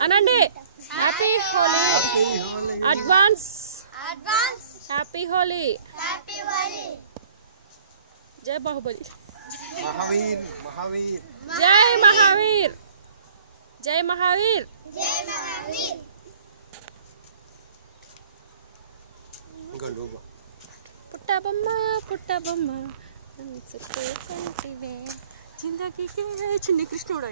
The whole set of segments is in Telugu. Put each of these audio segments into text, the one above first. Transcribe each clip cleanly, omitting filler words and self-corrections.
అనండి happy Holi advance happy Holi జై బాహుబలి జై మహావీర్ జై మహావీర్ పుట్టబొమ్మ పుట్టబొమ్మ జిందగీకి చిన్ని కృష్ణుడు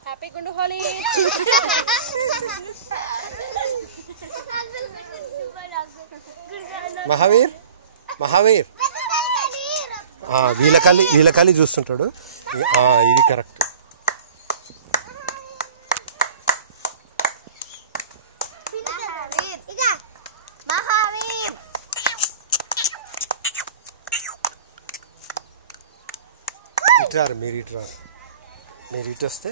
హ్యాపీ గుండు హోలీ మహావీర్ మహావీర్ వీళ్ళకాలి చూస్తుంటాడు ఇది కరెక్ట్ ఇట్రారు మీరు ఇటు వస్తే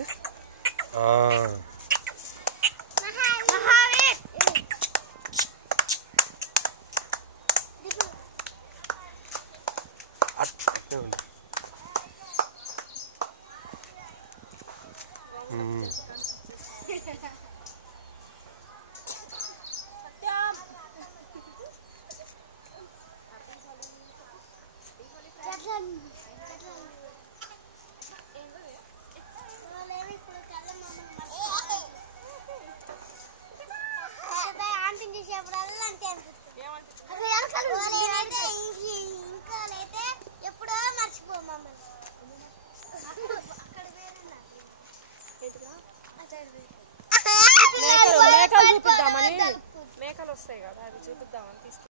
అట్టే ఉంది మేకలు చూపిద్దామని మేకలు వస్తాయి కదా అది చూపిద్దామని తీసుకు